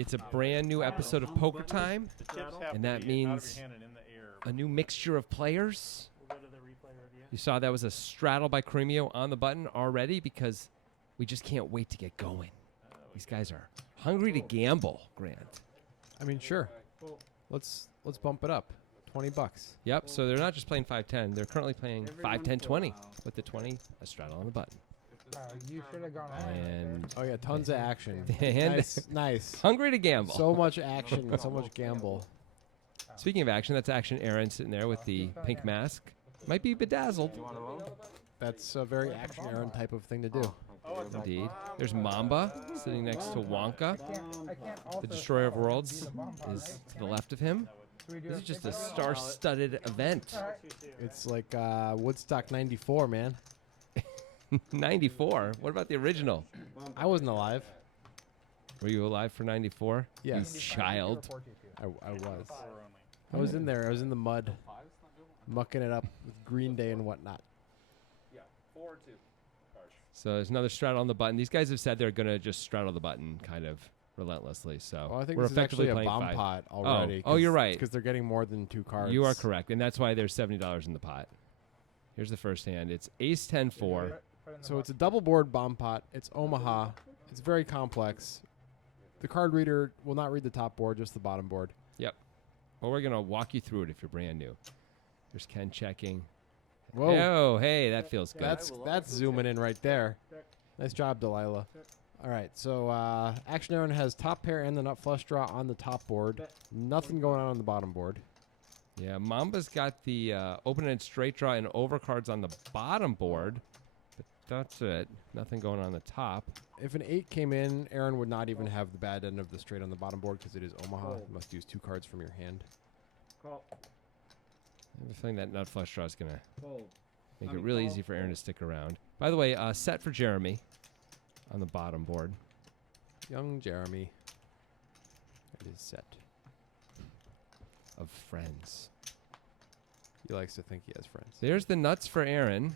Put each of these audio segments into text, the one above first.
It's a brand new episode of Poker Time, and that means a new mixture of players. You saw that was a straddle by Cremio on the button already because we just can't wait to get going. These guys are hungry to gamble, Grant. I mean, sure. Let's bump it up. $20. Yep, so they're not just playing 5-10. They're currently playing 5-10-20 with the 20, a straddle on the button. You should have gone And oh, yeah, tons of action. And nice. Hungry to gamble. So much action, so much gamble. Speaking of action, that's Action Aaron sitting there with the pink mask. Might be bedazzled. That's a very Action Aaron type of thing to do. Indeed. There's Mamba sitting next to Wonka. The Destroyer of Worlds is to the left of him. This is just a star-studded event. It's like Woodstock 94, man. 94? What about the original? I wasn't alive. Were you alive for 94? Yes. You child. I was. I was in there. I was in the mud, mucking it up with Green Day and whatnot. Yeah, 4 or 2 cards. So there's another straddle on the button. These guys have said they're going to just straddle the button kind of relentlessly. So well, I think we're this is actually a playing bomb 5. pot already. Oh, you're right. Because they're getting more than 2 cards. You are correct, and that's why there's $70 in the pot. Here's the first hand. It's Ace 10-4. So it's a double board bomb pot. It's Omaha. It's very complex. The card reader will not read the top board, just the bottom board. Yep. Well, we're going to walk you through it if you're brand new. There's Ken checking. Whoa. Oh, hey, that feels good. That's zooming in right there. Nice job, Delilah. All right, so Action Aaron has top pair and the nut flush draw on the top board. Nothing going on the bottom board. Yeah, Mamba's got the open-ended straight draw and overcards on the bottom board. But that's it. Nothing going on the top. If an 8 came in, Aaron would not even have the bad end of the straight on the bottom board because it is Omaha. You must use 2 cards from your hand. Call. I have a feeling that nut flush draw is going to make it really easy for Aaron to stick around. By the way, set for Jeremy on the bottom board. Young Jeremy. It is set. Of friends. He likes to think he has friends. There's the nuts for Aaron.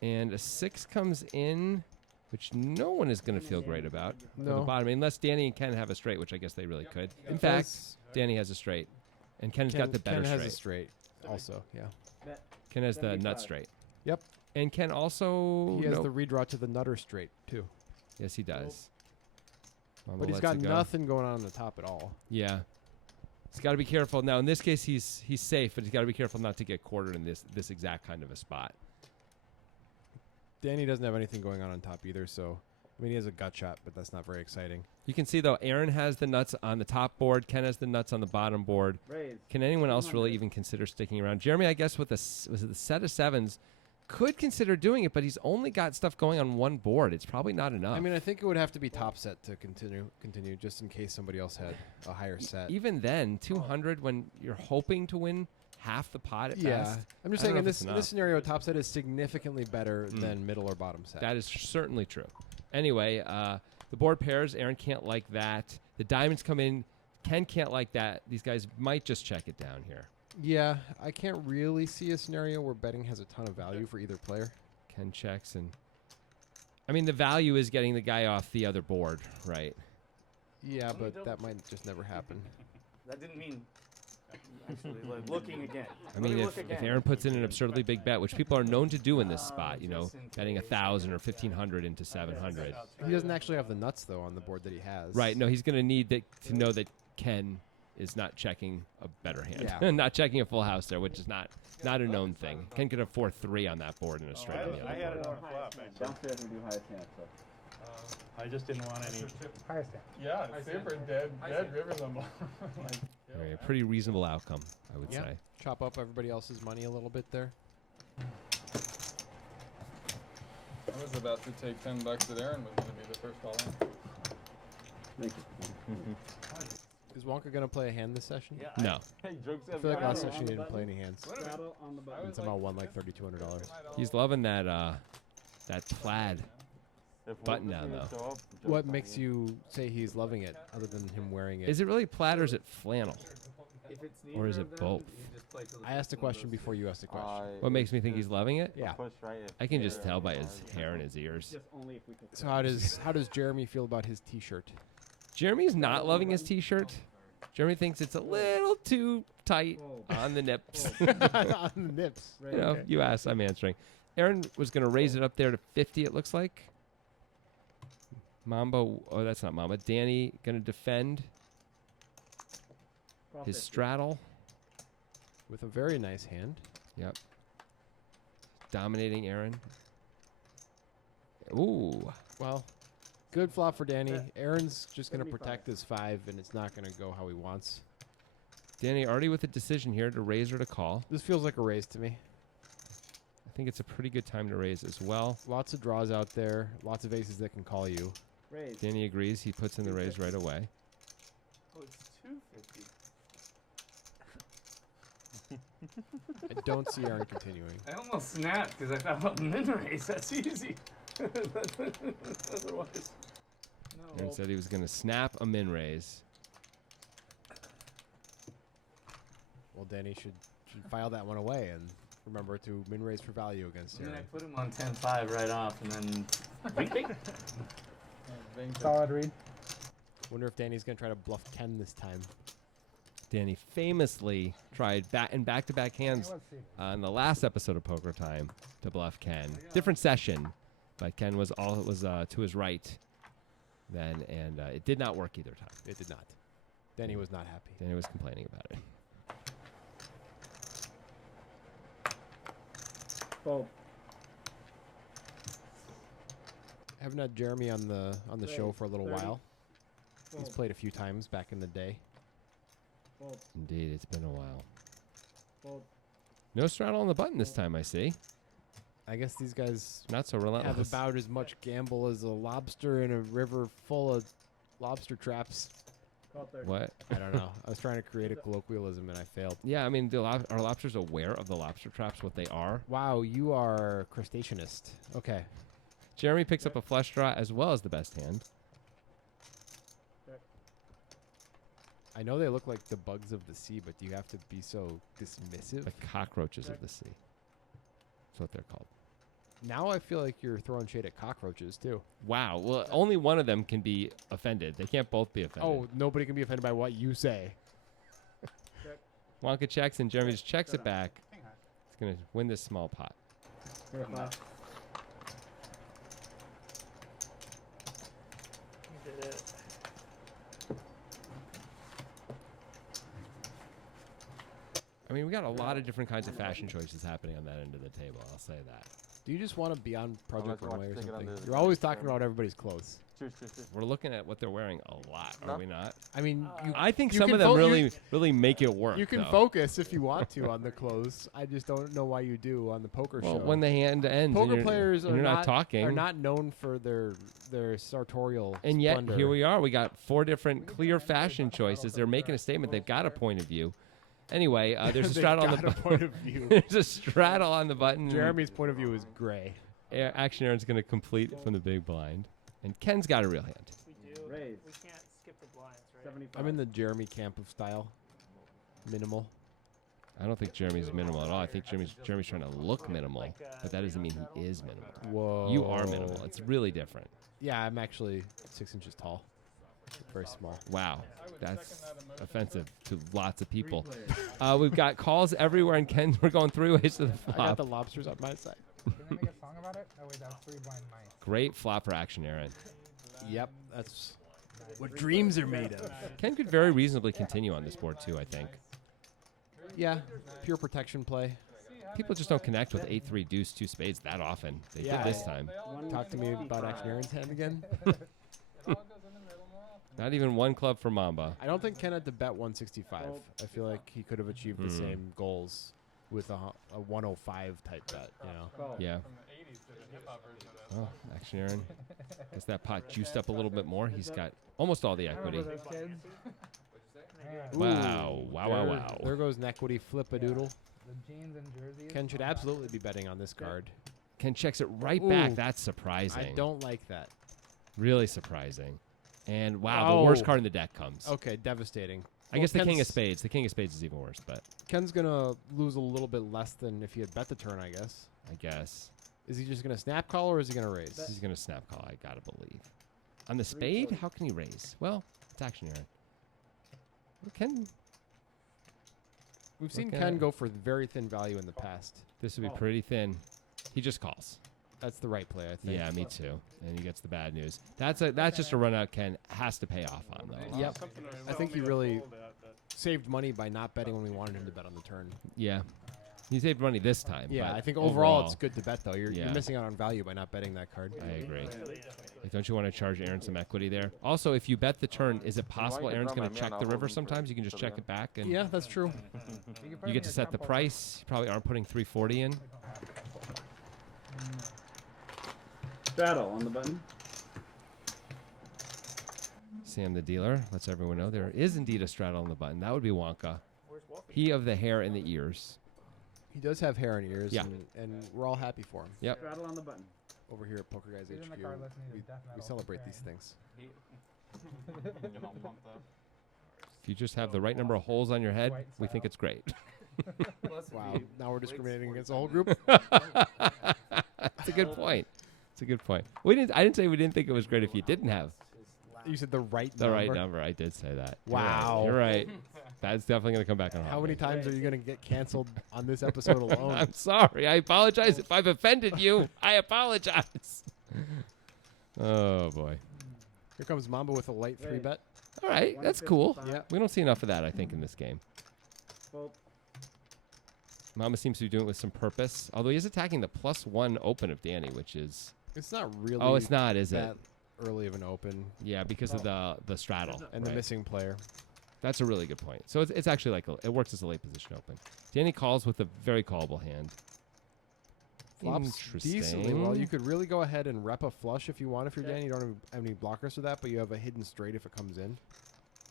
And a 6 comes in, which no one is going to feel great about. No. For the bottom, unless Danny and Ken have a straight, which I guess they really could. In fact, Danny has a straight. And Ken's got the better Ken straight. has a straight also, yeah. Ken has the nut straight. Yep. And Ken also... He has the redraw to the nutter straight, too. Yes, he does. Mama But he's lets got it go. nothing going on the top at all. Yeah. He's got to be careful. Now, in this case, he's safe, but he's got to be careful not to get quartered in this exact kind of a spot. Danny doesn't have anything going on top either, so... I mean, he has a gut shot, but that's not very exciting. You can see, though, Aaron has the nuts on the top board. Ken has the nuts on the bottom board. Raise. Can anyone else really even consider sticking around? Jeremy, I guess, with the set of 7s, could consider doing it, but he's only got stuff going on one board. It's probably not enough. I mean, I think it would have to be top set to continue, just in case somebody else had a higher set. Even then, 200 when you're hoping to win half the pot at best. I'm just I don't saying know in if it's this scenario, top set is significantly better than middle or bottom set. That is certainly true. Anyway, the board pairs, Aaron can't like that. The diamonds come in. Ken can't like that. These guys might just check it down here. Yeah, I can't really see a scenario where betting has a ton of value for either player. Ken checks, and I mean, the value is getting the guy off the other board, right? Yeah, but that might just never happen. That didn't mean actually like looking again. I mean, if Aaron puts in an absurdly big bet, which people are known to do in this spot, betting 1,000 or 1,500 into 700. He doesn't actually have the nuts, though, on the board that he has. Right. No, he's going to need to know that Ken is not checking a better hand. Yeah. Not checking a full house there, which is not a known thing. Ken could have 4-3 on that board and a straight on the I other had board. it on flop, actually. Downstairs we do highest hand, so. I just didn't want any. Highest hand. Yeah, super dead river them all. Very, a pretty reasonable outcome, I would Yeah. say. Chop up everybody else's money a little bit there. I was about to take $10 that Aaron was going to be the first all in. Thank you. Is Wonka going to play a hand this session? Yeah. No. Hey, jokes I feel like last session he didn't play any hands. Straddle on the button. And somehow won like $3,200. He's loving that plaid button down, though. What makes you say he's loving it, other than him wearing it? Is it really plaid or is it flannel? If it's Or is it both? I asked a question before you asked a question. What makes me think he's loving it? Yeah. I can just tell by his hair and his ears. Just only if we could. So how does Jeremy feel about his T-shirt? Jeremy's not loving his T-shirt. Jeremy thinks it's a little too tight on the nips. On the nips. You know, you asked, I'm answering. Aaron was going to raise it up there to 50, it looks like. Mambo, oh, that's not Mamba. Danny going to defend his straddle. With a very nice hand. Yep. Dominating Aaron. Ooh. Well, good flop for Danny. Aaron's just going to protect his 5, and it's not going to go how he wants. Danny already with a decision here to raise or to call. This feels like a raise to me. I think it's a pretty good time to raise as well. Lots of draws out there. Lots of aces that can call you. Raise. Danny agrees. He puts in the raise right away. Oh, it's 250. I don't see Aaron continuing. I almost snapped because I thought min raise. That's easy. Otherwise, Aaron no. said he was going to snap a min raise. Well, Danny should file that one away and remember to min raise for value against And then I Aaron. put him on 10-5 right off, and then bing, bing. Solid read. Wonder if Danny's going to try to bluff Ken this time. Danny famously tried in back-to-back hands Let's see. on the last episode of Poker Time to bluff Ken. Different session, but Ken was to his right then, and it did not work either time. It did not. Danny was not happy. Danny was complaining about it. Fold. Haven't had Jeremy on the show for a little 30. while. He's Fold. played a few times back in the day. Fold. Indeed, it's been a while. Fold. No straddle on the button this time, I see. I guess these guys Not so have relentless. about as much gamble as a lobster in a river full of lobster traps. Call 30. What? I don't know. I was trying to create a colloquialism and I failed. Yeah, I mean, are lobsters aware of the lobster traps, what they are? Wow, you are crustaceanist. Okay. Jeremy picks up a flush draw as well as the best hand. I know they look like the bugs of the sea, but do you have to be so dismissive? The cockroaches of the sea. That's what they're called. Now I feel like you're throwing shade at cockroaches too. Wow. Well, only one of them can be offended. They can't both be offended. Oh, nobody can be offended by what you say. Wonka checks and Jeremy just checks it back. He's going to win this small pot. Here, 5. You did it. I mean, we got a lot of different kinds of fashion choices happening on that end of the table. I'll say that. Do you just want to be on Project let's watch Runway or take it on something? the- You're always talking about everybody's clothes. Cheers, cheers, cheers. We're looking at what they're wearing a lot, are we not? I mean, I think you some can of them fo- really, really make it work. you can though. focus if you want to on the clothes. I just don't know why you do on the poker Well, show. when the hand ends, and poker you're, players and are you're not talking, are not known for their sartorial and yet splendor. here we are. We got 4 different clear fashion choices. They're making a statement. They've got a point of view. Anyway, there's a They've straddle on the got a point of view. there's a straddle on the button. Jeremy's point of view is gray. Action Aaron's going to complete from the big blind, and Ken's got a real hand. We do. Raise. We can't skip the blinds, right? 75. I'm in the Jeremy camp of style. Minimal. I don't think Jeremy's minimal at all. I think Jeremy's trying to look minimal, but that doesn't mean he is minimal. Whoa. You are minimal. It's really different. Yeah, I'm actually 6 inches tall. Very small. Wow, that's offensive to lots of people. We've got calls everywhere, and Ken, we're going 3 ways to the I got flop. the lobsters on my side. Can I make a song about it? Oh wait, that's 3 blind mice. Great flop for Action Aaron. Yep, that's what dreams are made of. Ken could very reasonably continue on this board too, I think. Yeah, pure protection play. People just don't connect with 8-3 deuce 2 spades that often. They Yeah, did this time. Talk to me about Action Aaron's hand again. Not even one club for Mamba. I don't think Ken had to bet 165. I feel like he could have achieved the same goals with a 105 type bet, you know. Yeah. From the 80s to the hip-hop version of that. Oh, Action Aaron. Guess that pot juiced up a little bit more. He's got almost all the equity. Remember those kids? Man, Ooh, Wow, wow, wow, there- wow. There goes an equity flip-a-doodle. the jeans and jerseys. Ken should absolutely be betting on this card. Ken checks it right back. Ooh. That's surprising. I don't like that. Really surprising. And wow, the worst Oh. card in the deck comes. Okay, devastating. I guess the King of Ken's- Spades. The King of Spades is even worse, but Ken's gonna lose a little bit less than if he had bet the turn, I guess. I guess Is he just gonna snap call or is he gonna raise? he's going to snap call, I got to believe. On the spade, how can he raise? Well, It's action, Aaron. Ken, We've seen Okay. Ken go for very thin value in the past. this would be pretty thin. He just calls. That's the right play, I think. Yeah, me too. And he gets the bad news. That's just a run out Ken has to pay off on, though. Yep. Something I think he really saved money by not betting when we wanted him to bet on the turn. Yeah. He saved money this time. Yeah, but I think overall it's good to bet, though. You're Yeah. missing out on value by not betting that card. I agree. Like, don't you want to charge Aaron some equity there? Also, if you bet the turn, is it possible Aaron's going to check the river sometimes? You can just check it back, and Yeah, that's true. you get to set the price. You probably aren't putting 340 in. Straddle on the button. Sam the dealer lets everyone know there is indeed a straddle on the button. That would be Wonka. He of the hair and the ears. He does have hair and ears, Yeah. and we're all happy for him. Yep. Straddle on the button. Over here at Poker Guys He's in the HQ, car listening to we, death we metal celebrate playing. these things. If you just have the right number of holes on your head, White we think it's great. Wow, now we're discriminating against the whole group? That's a good point. It's a good point. I didn't say we didn't think it was great if you didn't have You said the right the number. right number. I did say that. Wow. You're right. That's definitely going to come back on. How many times are you going to get canceled on this episode alone? I'm sorry. I apologize if I've offended you. I apologize. Oh boy. Here comes Mamba with a light 3-bet. All right, that's cool. Yeah. We don't see enough of that, I think, in this game. Fold. Mama seems to be doing it with some purpose. Although he is attacking the +1 open of Danny, which is It's not really oh, it's not, is it? that early of an open Yeah, because of the straddle and the right? missing player. That's a really good point. So it's actually like it works as a late position open. Danny calls with a very callable hand. Flops decently Interesting. well. You could really go ahead and rep a flush if you want. If you're Danny, you don't have any blockers for that, but you have a hidden straight if it comes in.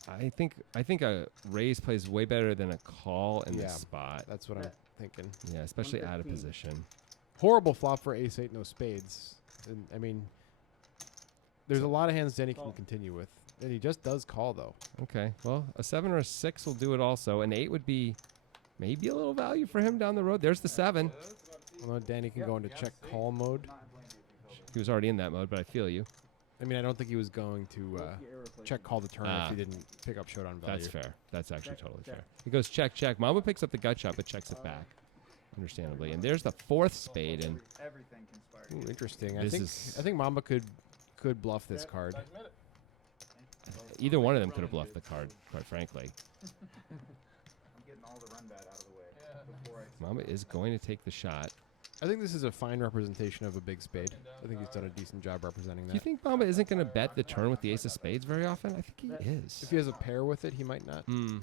I think a raise plays way better than a call in Yeah. this spot. That's what I'm thinking. Yeah, especially out of 115. position. Horrible flop for ace 8, no spades. And I mean, there's a lot of hands Danny can continue with. And he just does call, though. Okay, well, a 7 or a 6 will do it also. An 8 would be maybe a little value for him down the road. There's the 7. Well, Danny can go into check call mode. He was already in that mode, but I feel you. I mean, I don't think he was going to check call the turn if he didn't pick up showdown value. That's fair. That's actually Check, totally check. fair. He goes check, check. Mama picks up the gut shot, but checks it back. Understandably. And there's the 4th spade. And Everything conspired. Ooh, interesting. This I is- think Mamba could bluff this card. either one of them could have bluffed the card, quite frankly. I'm getting all the run bat out of the way before I. Mama is going to take the shot. I think this is a fine representation of a big spade. I think he's done a decent job representing Do you that. think Mama isn't going to bet the turn with the ace of spades very often? I think he is. If he has a pair with it, he might not. Hmm,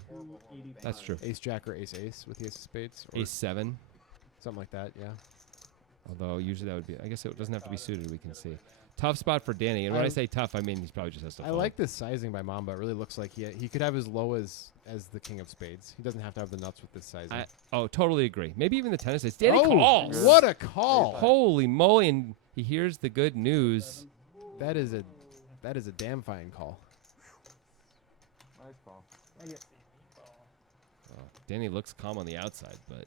that's true. Ace jack or ace ace with the ace of spades, or Ace 7. something like that. Yeah. Although usually that would be, I guess it doesn't have to be suited, we can see. Tough spot for Danny. And when I say tough, I mean he probably just has to I fold. like this sizing by Mamba. It really looks like he could have as low as the king of spades. He doesn't have to have the nuts with this sizing. Oh, totally agree. Maybe even the tennis ace. Danny Oh, calls. what a call! Holy moly. And he hears the good news. That is a damn fine call. Nice call. Oh, Danny looks calm on the outside, but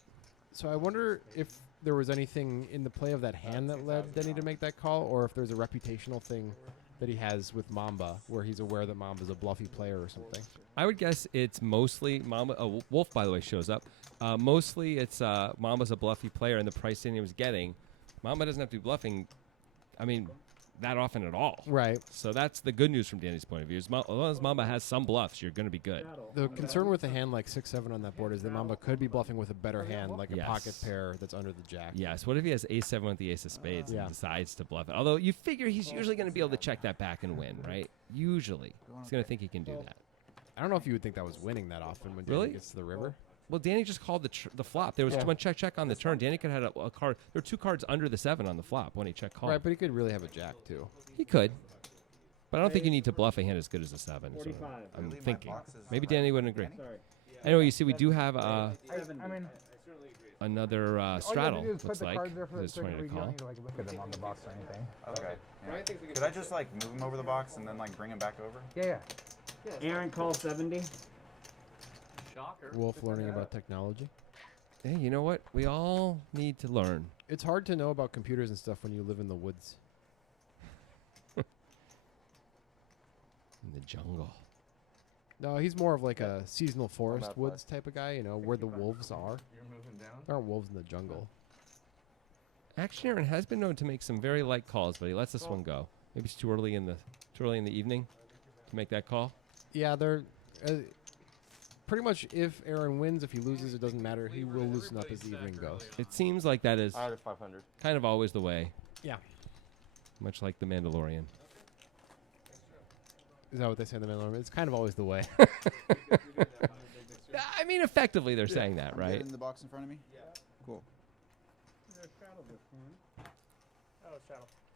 So I wonder if there was anything in the play of that hand that led Denny to make that call, or if there's a reputational thing that he has with Mamba, where he's aware that Mamba's a bluffy player or something. I would guess it's mostly Mamba. Oh, Wolf, by the way, shows up. Mostly it's Mamba's a bluffy player, and the price Danny was getting. Mamba doesn't have to be bluffing, I mean, that often at all. Right. So that's the good news from Danny's point of view. As long as Mamba has some bluffs, you're going to be good. The concern with a hand like 6-7 on that board is that Mamba could be bluffing with a better hand, like a Yes. pocket pair that's under the jack. Yes. What if he has ace 7 with the ace of spades Yeah. and decides to bluff it? Although you figure he's usually going to be able to check that back and win, right? Usually. He's going to think he can do that. I don't know if you would think that was winning that often when Really? Danny gets to the river. Well, Danny just called the flop. There was Yeah. one check on the turn. Danny could have had a card. There were 2 cards under the 7 on the flop when he check called. Right, but he could really have a jack too. He could. But I don't think you need to bluff a hand as good as a 7. is what 45. I'm Really, my thinking. box is Maybe like Danny wouldn't agree. Sorry. Anyway, you see, we do have I mean, another all you straddle, have to do is put looks the like. cards there for the This second 20 to week. You don't call. need to like look at them on the box or anything. Okay. Yeah. Could I just like move him over the box and then like bring him back over? Yeah, yeah. Aaron calls 70. Wolf learning about technology. Hey, you know what? We all need to learn. It's hard to know about computers and stuff when you live in the woods. In the jungle. No, he's more of like a seasonal forest bad woods type of guy, you know, where the wolves are. You're moving down. There aren't wolves in the jungle. Action Aaron has been known to make some very light calls, but he lets this one go. Maybe it's too early in the evening to make that call. Yeah, they're pretty much if Aaron wins, if he loses, it doesn't matter. He will loosen up as the evening goes. It seems like that is I had a 500. kind of always the way. Yeah. Much like the Mandalorian. Is that what they say in the Mandalorian? It's kind of always the way. I mean, effectively, they're saying that, right? In the box in front of me? Yeah. Cool.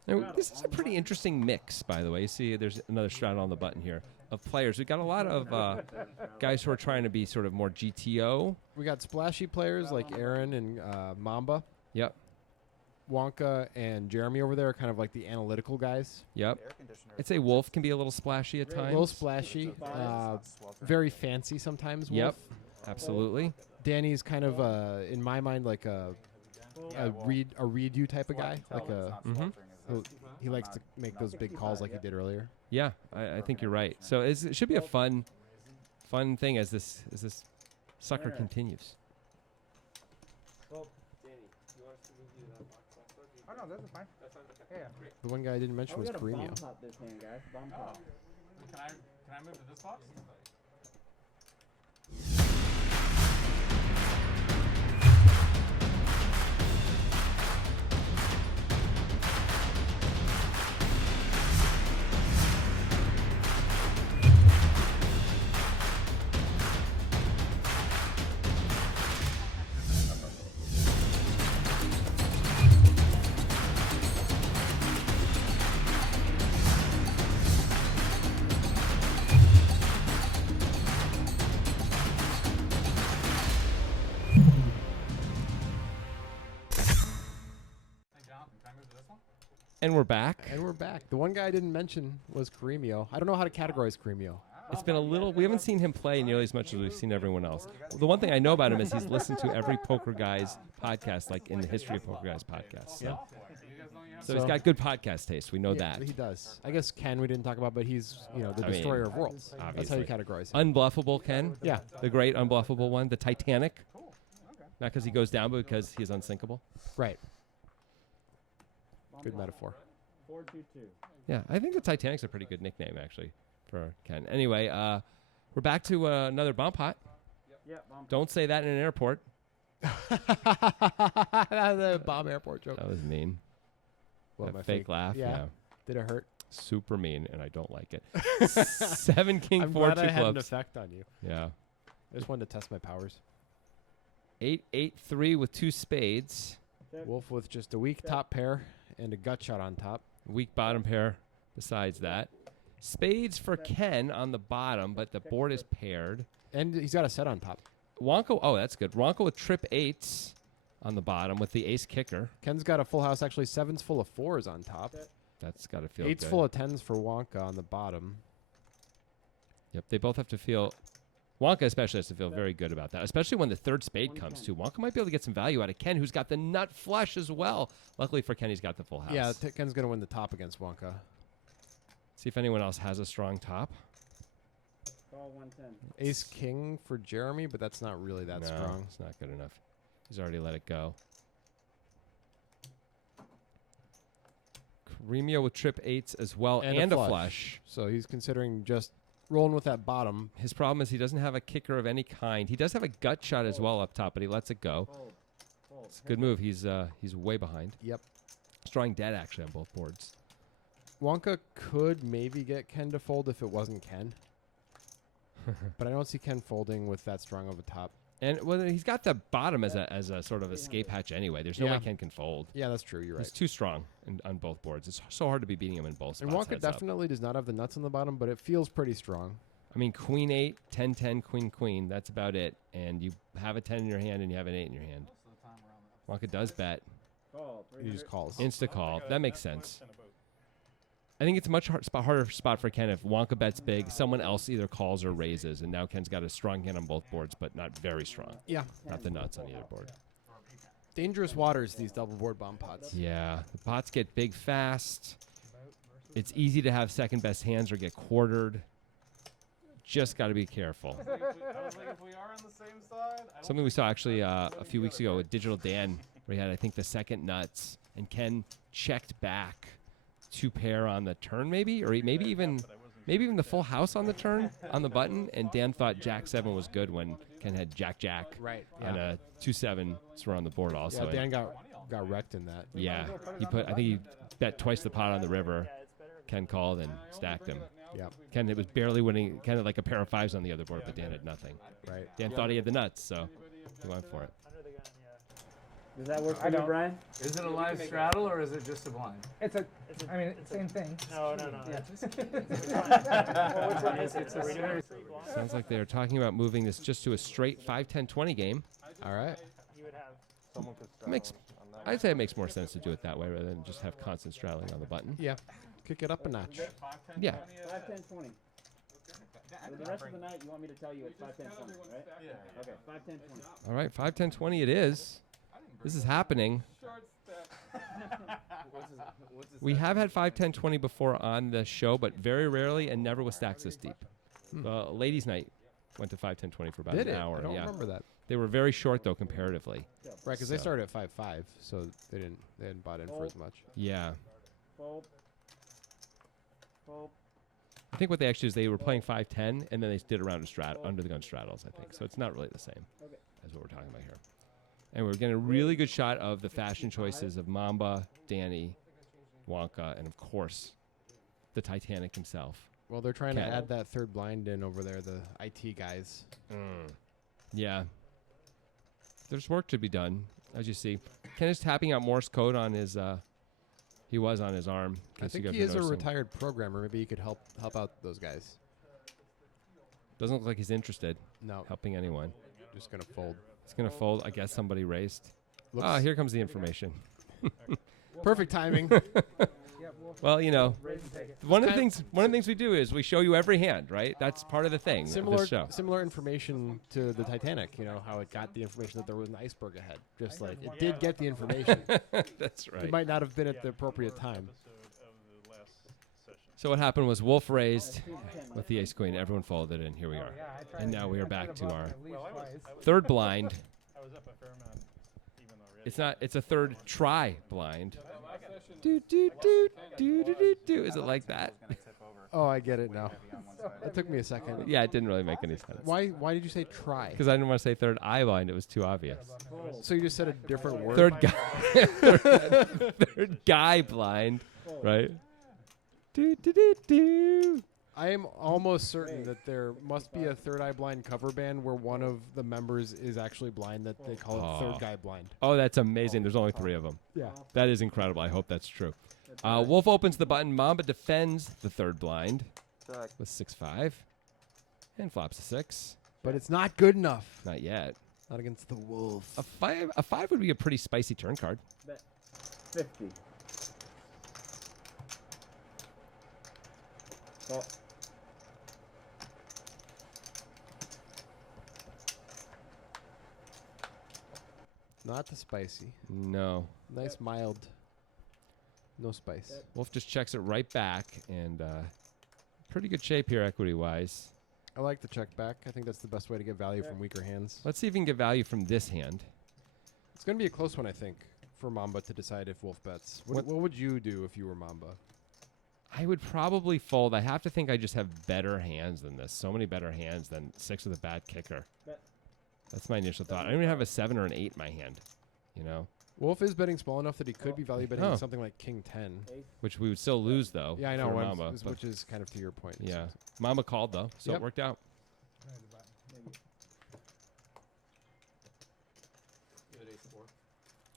Now, this is a pretty interesting mix, by the way. You see, there's another straddle on the button here of players. We've got a lot of guys who are trying to be sort of more GTO. We got splashy players like Aaron and Mamba. Yep, Wonka and Jeremy over there are kind of like the analytical guys. yep. Air conditioner. I'd say Wolf can be a little splashy at A times. little splashy, very fancy sometimes. Yep, Wolf. absolutely. Danny's kind of, in my mind, like a read you type of guy. Like a he likes to make those big calls like he did earlier. Yeah, I think you're right. So it should be a fun thing as this sucker continues. Oh no, this is fine. Yeah. The one guy I didn't mention Oh, we was got a bomb Carino. top this hand, guys. Bomb top. Can I move to this box? And we're back. And we're back. The one guy I didn't mention was Carino. I don't know how to categorize Carino. It's been a little. We haven't seen him play nearly as much as we've seen everyone else. The one thing I know about him is he's listened to every Poker Guys podcast, like in the history of Poker Guys podcasts. So, so he's got good podcast taste. We know Yeah, that. he does. I guess Ken we didn't talk about, but he's the I mean, destroyer of worlds. That's how you obviously. categorize him. Unbluffable Ken. Yeah. The great unbluffable one, the Titanic. Not because he goes down, but because he's unsinkable. Right. Bomb Good top. metaphor. 422. Yeah, I think the Titanic's a pretty good nickname actually for Ken. Anyway, we're back to another bomb pot. Yeah, bomb Don't say that in an airport. That's a bomb airport joke. That was mean. What, That my fake laugh. Yeah. Yeah. Did it hurt? Super mean, and I don't like it. 7 King I'm 4 glad 2 I had an clubs. effect on you. Yeah. I just wanted to test my powers. 8-8-3 with 2 spades. Check. Wolf with just a weak top pair and a gut shot on top. Weak bottom pair besides that. Spades for Ken on the bottom, but the board is paired. And he's got a set on top. Wonka, oh, that's good. Wonka with trip 8s on the bottom with the ace kicker. Ken's got a full house. Actually, 7's full of 4s on top. That's got to feel 8's good. full of 10s for Wonka on the bottom. Yep, they both have to feel. Wonka especially has to feel very good about that, especially when the third spade comes too. Wonka might be able to get some value out of Ken, who's got the nut flush as well. Luckily for Ken, he's got the full house. Yeah, Ken's going to win the top against Wonka. See if anyone else has a strong top. Call 110. Ace King for Jeremy, but that's not really that No, strong. it's not good enough. He's already let it go. Carino with trip 8s as well and, a flush. So he's considering just rolling with that bottom. His problem is he doesn't have a kicker of any kind. He does have a gut shot as well up top, but he lets it go. Fold. Fold. It's a good move. He's way behind. Yep. He's drawing dead actually on both boards. Wonka could maybe get Ken to fold if it wasn't Ken. But I don't see Ken folding with that strong of a top. And well, he's got the bottom as a sort of escape hatch anyway. There's no Yeah. way Ken can fold. Yeah, that's true. You're right. He's too strong on both boards. It's so hard to be beating him in both And spots. Wonka heads up. definitely does not have the nuts on the bottom, but it feels pretty strong. I mean, Queen 8, 10, 10, Queen, Queen. That's about it. And you have a 10 in your hand and you have an 8 in your hand. Wonka does bet. Call. He just 300. calls. Insta call. That makes sense. I think it's a much harder spot for Ken if Wonka bets big. Someone else either calls or raises. And now Ken's got a strong hand on both boards, but not very strong. Yeah. Not the nuts on either board. Dangerous waters, these double board bomb pots. Yeah. The pots get big fast. It's easy to have second best hands or get quartered. just got to be careful. I was like, if we are on the same side, Something we saw actually a few weeks ago with Digital Dan, where he had, I think, the second nuts, and Ken checked back 2 pair on the turn, maybe, or maybe even the full house on the turn on the button, and Dan thought Jack 7 was good when Ken had Jack Jack Right. on a 2-7 were on the board also. Yeah, Dan got wrecked in that. Yeah, I think he bet twice the pot on the river. Ken called and stacked him. Yeah. Ken, it was barely winning, kind of like a pair of 5s on the other board, but Dan had nothing. Right. Dan thought he had the nuts, so he went for it. Does that work for you, don't. Brian? Is it a live straddle or is it just a blind? I mean, same thing. No. Sounds like they're talking about moving this just to a straight 5-10-20 game. All right. You would have. I'd say it makes more sense to do it that way rather than just have constant straddling on the button. Yeah. Kick it up a notch. Yeah. 5, 10, 20. For the rest of the night, you want me to tell you it's 5, 10, 20, right? Yeah. Okay, 5, 10, 20. All right, 5-10-20 it is. This is happening. We have had 5-10-20 before on the show, but very rarely and never with stacks this deep. Ladies' night went to 5-10-20 for about Did an it? hour. I don't yeah. remember that. They were very short though comparatively. Right, because they So- started at 5-5, so they hadn't bought in for as much. Yeah. Fold. Fold. I think what they actually is they were playing 5-10 and then they did a round of under the gun straddles, I think. So it's not really the same as what we're talking about here. And we're getting a really good shot of the fashion choices of Mamba, Danny, Wonka, and of course, the Titanic himself. Well, they're trying Ken. to add that third blind in over there, the IT guys. Yeah. There's work to be done, as you see. Ken is tapping out Morse code on his, he was on his arm. I think he is a retired programmer. Maybe he could help out those guys. Doesn't look like he's interested No, helping anyone. just going to fold. He's going to fold. I guess somebody raised. Looks Ah, here comes the information. perfect timing. Well, you know, one of the things we do is we show you every hand, right? That's part of the thing of this show. Similar information to the Titanic, you know, how it got the information that there was an iceberg ahead. Just like it did get the information. That's right. It might not have been at the appropriate time. So what happened was Wolf raised with the ace queen. Everyone folded, and here we are. And now we are back to our third blind. It's not. It's a third try blind. Do do do do do do do. Is it like that? Oh, I get it now. It took me a second. Yeah, it didn't really make any sense. Why did you say try? Because I didn't want to say third eye blind. It was too obvious. So you just said a different word. Third guy. Third guy blind, right? Do do do do. I am almost certain that there must be a third eye blind cover band where one of the members is actually blind, that they call it third guy blind. Oh, that's amazing. There's only 3 of them. Yeah. That is incredible. I hope that's true. Wolf opens the button. Mamba defends the third blind with 6-5 and flops a 6. But it's not good enough. Not yet. Not against the wolf. A 5 would be a pretty spicy turn card. Bet 50. Call. Not the spicy. No. Nice mild. No spice. Wolf just checks it right back, and pretty good shape here equity-wise. I like the check back. I think that's the best way to get value from weaker hands. Let's see if we can get value from this hand. It's going to be a close one, I think, for Mamba to decide if Wolf bets. What would you do if you were Mamba? I would probably fold. I have to think I just have better hands than this. So many better hands than 6 with a bad kicker. That's my initial thought. I don't even have a 7 or an 8 in my hand, you know? Wolf is betting small enough that he could be value betting something like King 10. Which we would still lose, though. Yeah, I know, for Mamba, which is kind of to your point. yeah. Mamba called, though, so Yep. it worked out.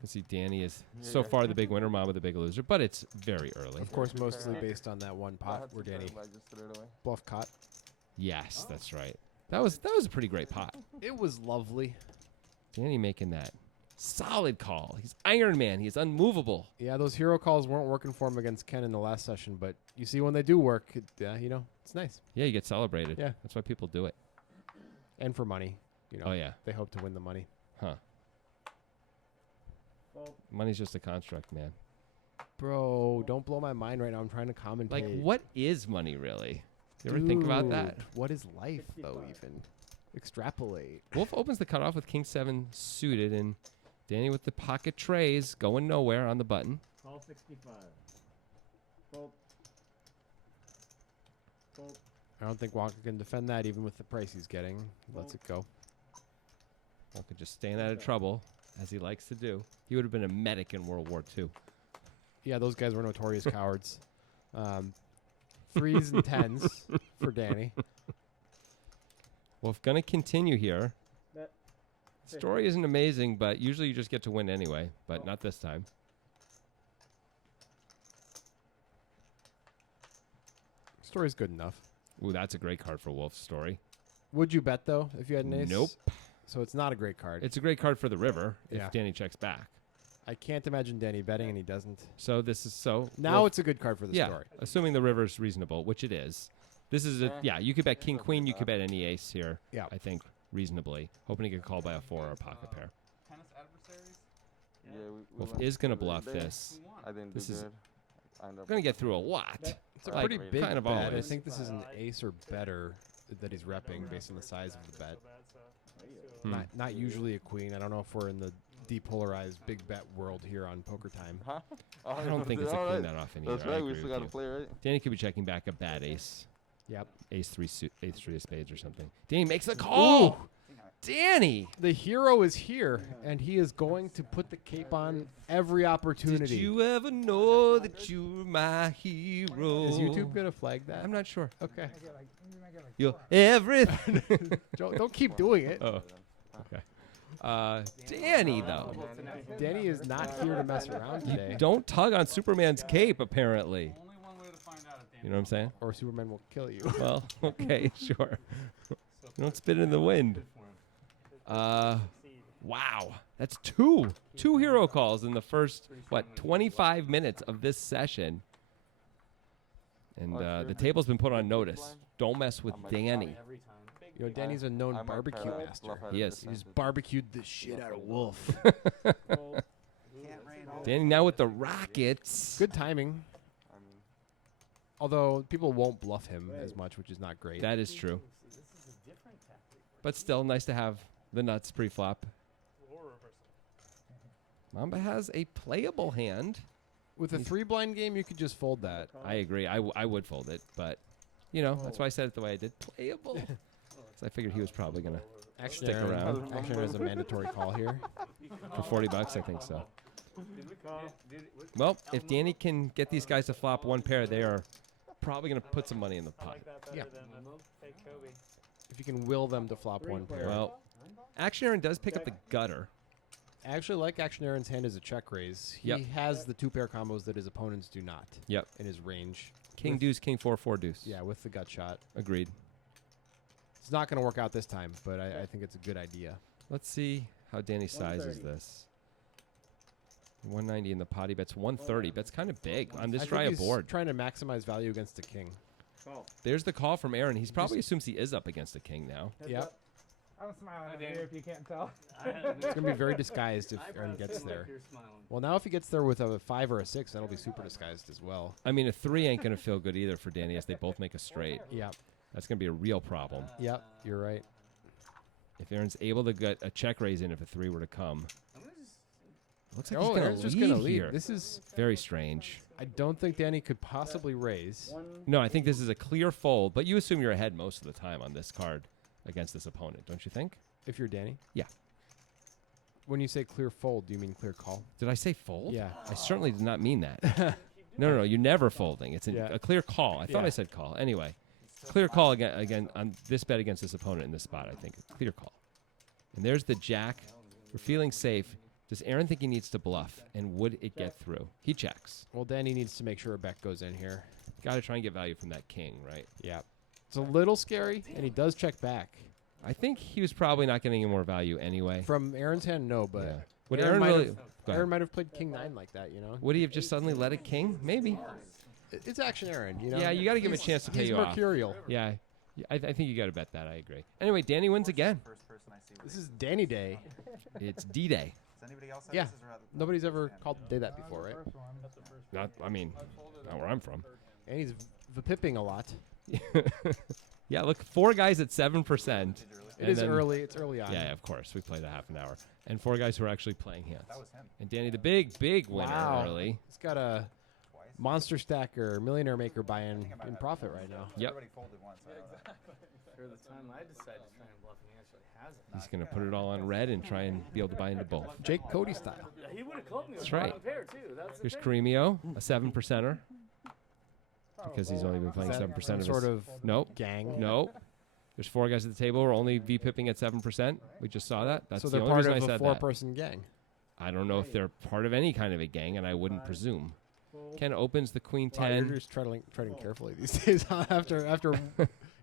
You see Danny is so far the big winner, Mamba the big loser, but it's very early. Of course, mostly based on that one pot where Danny bluff caught. Yes, that's right. That was a pretty great pot. It was lovely. Danny making that solid call. He's Iron Man. He's unmovable. Yeah, those hero calls weren't working for him against Ken in the last session, but you see when they do work, you know, it's nice. Yeah, you get celebrated. Yeah. That's why people do it. And for money, you know. Oh, yeah. They hope to win the money. Huh. Money's just a construct, man. Bro, don't blow my mind right now. I'm trying to commentate. Like, what is money, really? You ever think about that? Dude, what is life, though, even? Extrapolate. Wolf opens the cutoff with king 7 suited, and Danny with the pocket trays going nowhere on the button. Call 65. Fold. Fold. I don't think Wonka can defend that, even with the price he's getting. Lets it go. Wolf could just staying out of trouble, as he likes to do. He would have been a medic in World War II. Yeah, those guys were notorious cowards. 3s and 10s for Danny. Wolf gonna continue here. Bet. Story isn't amazing, but usually you just get to win anyway, but not this time. Story's good enough. Ooh, that's a great card for Wolf's story. Would you bet, though, if you had an ace? Nope. So it's not a great card. It's a great card for the river if Yeah. Danny checks back. I can't imagine Danny betting, and he doesn't. So this is so. Now Wolf- it's a good card for the yeah, story. assuming the river's reasonable, which it is. This is a you could bet king queen, you could bet any ace here. Yeah. I think reasonably, hoping he could call by a 4 or a pocket pair. Tennis adversaries? Yeah, Wolf went is gonna for the bluff day. this. I didn't This do is good. I ended up Gonna get through a lot. It's a Like, pretty big kind of bet. I always. think this is an ace or better that he's repping based on the size of the bet. Hmm. Not usually a queen. I don't know if we're in the depolarized big bet world here on Poker Time. Huh? I don't think it's a queen that often either. That's I right. We agree still with got to you. play, right? Danny could be checking back a bad ace. Yep. Ace 3 of spades or something. Danny makes the call. Danny. The hero is here, and he is going to put the cape on every opportunity. Did you ever know that you're my hero? Is YouTube going to flag that? I'm not sure. Okay. You're everything. Don't keep doing it. Oh, okay. Danny, though. Danny is not here to mess around today. You don't tug on Superman's cape, apparently. Only one way to find out if You know what I'm saying? Or Superman will kill you. Well, okay, sure. Don't spit in the wind. Wow. That's two hero calls in the first, 25 minutes of this session. And the table's been put on notice. Don't mess with Danny. You know, Danny's a known I might barbecue pair that master. bluff at He a is. He just percentage. barbecued the shit out of Wolf. Danny now with the Rockets. Good timing. I mean, Although people won't bluff him as much, which is not great. That is true. But still, nice to have the nuts pre-flop. Mamba has a playable hand. With a 3-blind game, you could just fold that. I agree. I would fold it, but you know that's why I said it the way I did. Playable. So I figured he was probably gonna Action stick Aaron. around Action Aaron is a mandatory call here. for $40. I think so. Well, if Danny can get these guys to flop one pair, they are probably gonna put some money in the pot. Yeah. If you can will them to flop one pair. Well, Action Aaron does pick up the gutter. I actually like Action Aaron's hand as a check raise. He Yep. has the 2-pair combos that his opponents do not. Yep. In his range. King deuce, king 4, 4 deuce. Yeah, with the gut shot. Agreed. It's not going to work out this time, but I think it's a good idea. Let's see how Danny sizes this. 190 in the pot. He bets 130. Bets kind of big on this I think dry he's board. trying to maximize value against the king. There's the call from Aaron. He's probably assumes he is up against a king now. Yep. I'm smiling over here if you can't tell. It's going to be very disguised if Aaron gets there. Well, now if he gets there with a 5 or a 6, that'll be super disguised as well. I mean, a 3 ain't going to feel good either for Danny as they both make a straight. Yep. That's going to be a real problem. Yep. You're right. If Aaron's able to get a check raise in if a 3 were to come. Looks like Oh, he's Aaron's going just to going to lead lead. here. This is. Very strange. I don't think Danny could possibly raise. No, I think this is a clear fold, but you assume you're ahead most of the time on this card against this opponent, don't you think? If you're Danny? Yeah. When you say clear fold, do you mean clear call? Did I say fold? Yeah. I certainly did not mean that. No, you're never folding. It's Yeah. a clear call. I thought Yeah. I said call. Anyway, clear call again on this bet against this opponent in this spot, I think. Clear call. And there's the jack. We're feeling safe. Does Aaron think he needs to bluff? And would it get through? He checks. Well, Danny needs to make sure a bet goes in here. Got to try and get value from that king, right? Yeah. It's a little scary, and he does check back. I think he was probably not getting any more value anyway. From Aaron's hand, no, but Yeah. Would Aaron Aaron might really? have- Go ahead. Aaron might have played King 9 like that, you know? Would he have just suddenly let it king? Maybe. It's Action Aaron, you know? Yeah, you got to give him a He's- chance to pay he's you off. mercurial. Yeah, I think you got to bet that. I agree. Anyway, Danny wins again. This is Danny Day. It's D-Day. Yeah. Nobody's ever called Day that before, right? Not, I mean, not where I'm from. And he's v-pipping a lot. Yeah, look, 4 guys at 7%. It is early. It's early on. Yeah, of course. We played a half an hour. And 4 guys who are actually playing hands. That was him. And Danny, the big winner early. He's got a monster stacker, millionaire maker buy-in in profit right now. Yep. Everybody folded once. I know that. For the time I decided to try and bluff, and he actually has it. He's going to put it all on red and try and be able to buy into both. Jake Cody style. He would have called me with That's right. bottom pair too. That's Here's Caremio, a 7%er. Because he's only been playing Is that 7% some of sort his. of Nope. gang. No. There's 4 guys at the table who are only V-pipping at 7%. We just saw that. That's So the they're only part reason of I a said that. 4-person gang. I don't know if they're part of any kind of a gang, and I wouldn't presume. Ken opens the queen Wow, 10. you're just treading carefully these days huh? after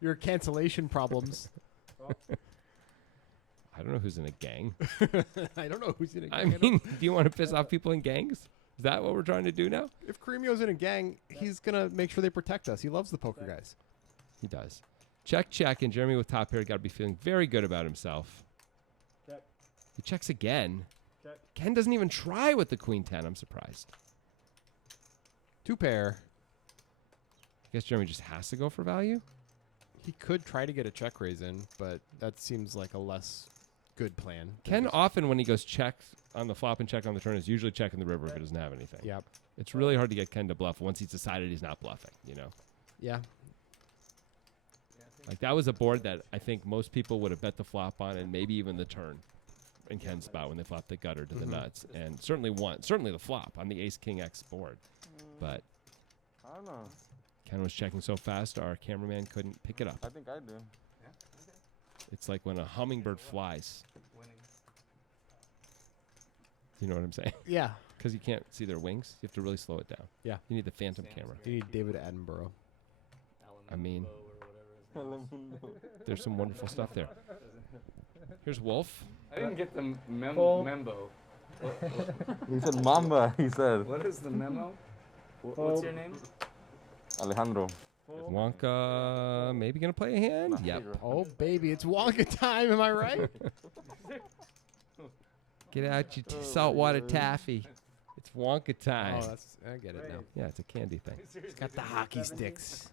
your cancellation problems. I don't know who's in a gang. I don't know who's in a gang. I mean, do you want to piss off people in gangs? Is that what we're trying to do now? If Caremio's in a gang, he's going to make sure they protect us. He loves the poker guys. He does. Check, and Jeremy with top pair got to be feeling very good about himself. Check. He checks again. Check. Ken doesn't even try with the queen 10. I'm surprised. 2 pair. I guess Jeremy just has to go for value. He could try to get a check raise in, but that seems like a less good plan. Ken often, when he goes check on the flop and check on the turn, is usually checking the river if he doesn't have anything. Yep. It's really hard to get Ken to bluff once he's decided he's not bluffing, you know? Yeah. Like, that was a board that I think most people would have bet the flop on and maybe even the turn in Ken's spot when they flopped the gutter to the nuts. And certainly the flop on the ace-king-x board. But I don't know. Ken was checking so fast, our cameraman couldn't pick it up. I think I do. It's like when a hummingbird flies. You know what I'm saying? Yeah. Because you can't see their wings. You have to really slow it down. Yeah. You need the phantom camera. You need David Attenborough. I mean, there's some wonderful stuff there. Here's Wolf. I didn't get the Full. memo. He said Mamba, he said. What is the memo? What's your name? Alejandro. Wonka maybe going to play a hand? Yep. Oh, baby, it's Wonka time. Am I right? Get out your saltwater taffy. It's Wonka time. Oh, I get it now. Yeah, it's a candy thing. He's got the hockey sticks.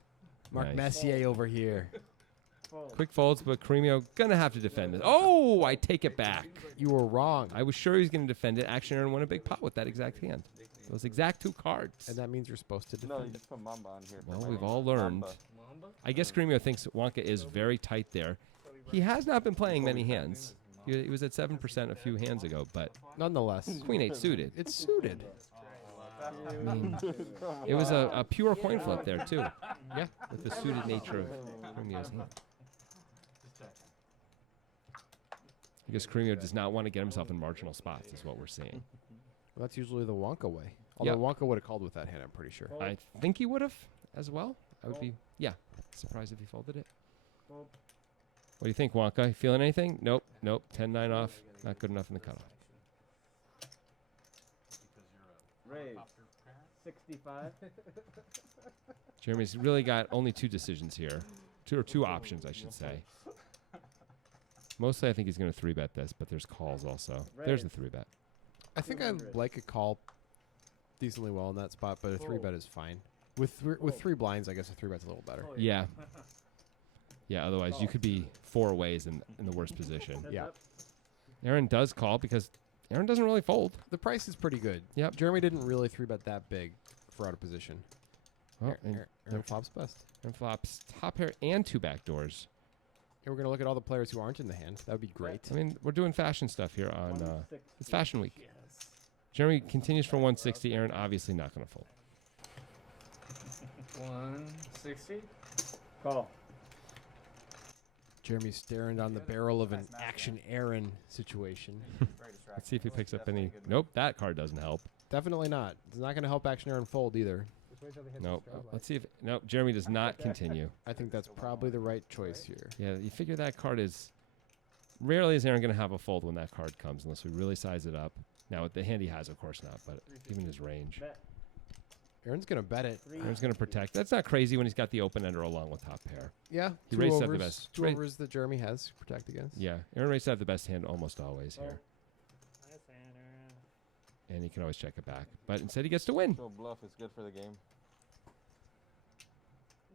Mark Nice. Messier over here. Quick folds, but Caremio going to have to defend this. Oh, I take it back. You were wrong. I was sure he was going to defend it. Action Aaron won a big pot with that exact hand. Those exact 2 cards. And that means you're supposed to No, you defend it. just put Mamba on here. Well, we've all learned. I guess Caremio thinks Wonka is very tight there. He has not been playing many hands. He was at 7% a few hands ago, but Nonetheless, Queen 8 suited. it's suited. I mean, it was a pure coin flip there, too. Yeah, with the suited nature of Caremio's hand. I guess Caremio does not want to get himself in marginal spots, is what we're seeing. Well, that's usually the Wonka way. Although Wonka would have called with that hand, I'm pretty sure. I think he would have as well. I would be, surprised if he folded it. What do you think, Wonka? You feeling anything? Nope. 10-9 off. Not good enough in the cutoff. Raise. 65. Jeremy's really got only 2 decisions here. 2 options, I should say. Mostly I think he's going to 3-bet this, but there's calls also. There's the 3-bet. I think I like a call decently well in that spot, but a 3-bet is fine. With 3 blinds, I guess a 3-bet's a little better. Yeah. Yeah, otherwise you could be 4 ways in the worst position. Yeah. Aaron does call because Aaron doesn't really fold. The price is pretty good. Yep. Jeremy didn't really 3-bet that big for out of position. Well, and Aaron flops best. Aaron flops top pair and 2 back doors. And we're going to look at all the players who aren't in the hand. That would be great. I mean, we're doing fashion stuff here on it's Fashion Week. Jeremy continues for 160. Aaron obviously not going to fold. 160. Call. Jeremy's staring down the barrel of an Action Aaron situation. Let's see if he picks up any. Nope, that card doesn't help. Definitely not. It's not going to help Action Aaron fold either. Nope. Let's see if. Nope, Jeremy does not continue. I think that's probably the right choice here. Yeah, you figure that card is. Rarely is Aaron going to have a fold when that card comes, unless we really size it up. Now, with the hand he has, of course not, but given his range. Aaron's going to bet it. Aaron's going to protect. That's not crazy when he's got the open ender along with top pair. Yeah. He two raised overs, up the best. Two overs that Jeremy has to protect against. Yeah, Aaron raised to have the best hand almost always here. And he can always check it back. But instead he gets to win. So bluff is good for the game.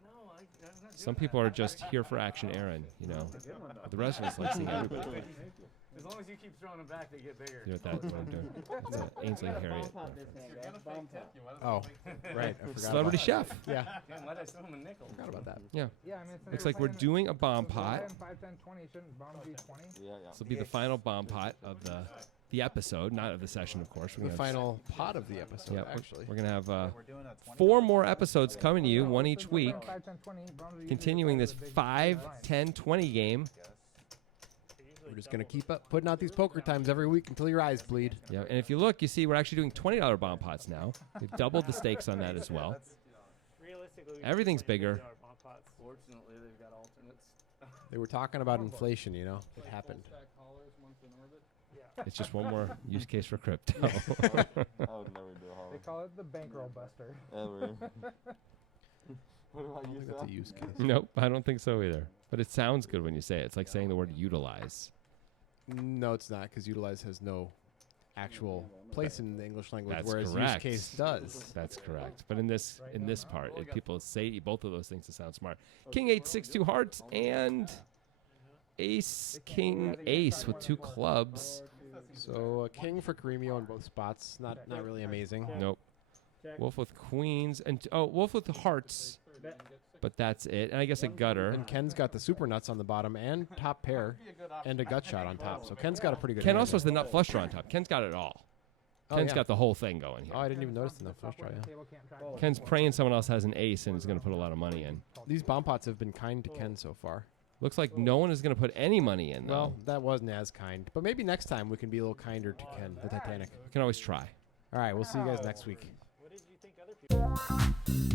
No, Some people are just here for action, Aaron. You know, but the rest of us like seeing everybody. As long as you keep throwing them back, they get bigger. You know what that's what I'm doing. It's a Ainsley Harriet. Oh, right. I forgot Celebrity about chef. Yeah. Damn, why'd I throw him a nickel? Forgot about that. Yeah. Yeah, I mean, since Looks like we're doing a bomb pot. 5, 10, 20. Shouldn't bombs be 20? Yeah, This will be the final bomb pot of the episode, not of the session, of course. We're The gonna final pot of the episode, Yeah, actually. we're gonna have We're doing a 20. 4 more episodes coming to you, one So each since week, 5, 10, 20, bombs are usually continuing this the big 5, line. 10, 20 game. We're just going to keep up putting out these poker times every week until your eyes bleed. Yeah, and if you look, you see we're actually doing $20 bomb pots now. We've doubled the stakes on that as well. Everything's bigger. Fortunately, they've got alternates. They were talking about inflation, you know. It happened. It's just one more use case for crypto. I would never do a They hollow. call it the bankroll buster. Ever. What I about don't you, think that's Sal? a use case. Nope, I don't think so either. But it sounds good when you say it. It's like saying the word utilize. No, it's not, because utilize has no actual place in the English language, That's whereas correct. use case does. That's correct. But in this part, if people say both of those things to sound smart. King 8, 6, 2 hearts, and Ace, King, Ace with 2 clubs. So a king for Caremio on both spots. Not really amazing. Nope. Wolf with queens and Wolf with the hearts, but that's it. And I guess a gutter. And Ken's got the super nuts on the bottom and top pair and a gut shot on top. So Ken's got a pretty good Ken hand also there. has the nut flush draw on top. Ken's got it all. Oh, Ken's yeah. got the whole thing going Oh, here. I didn't even notice the nut flush draw, yeah. Table can't track it. Ken's praying someone else has an ace and is going to put a lot of money in. These bomb pots have been kind to Ken so far. Looks like no one is going to put any money in, though. Well, that wasn't as kind. But maybe next time we can be a little kinder to Ken, the Titanic. You can always try. All right, we'll see you guys next week. What did you think other people?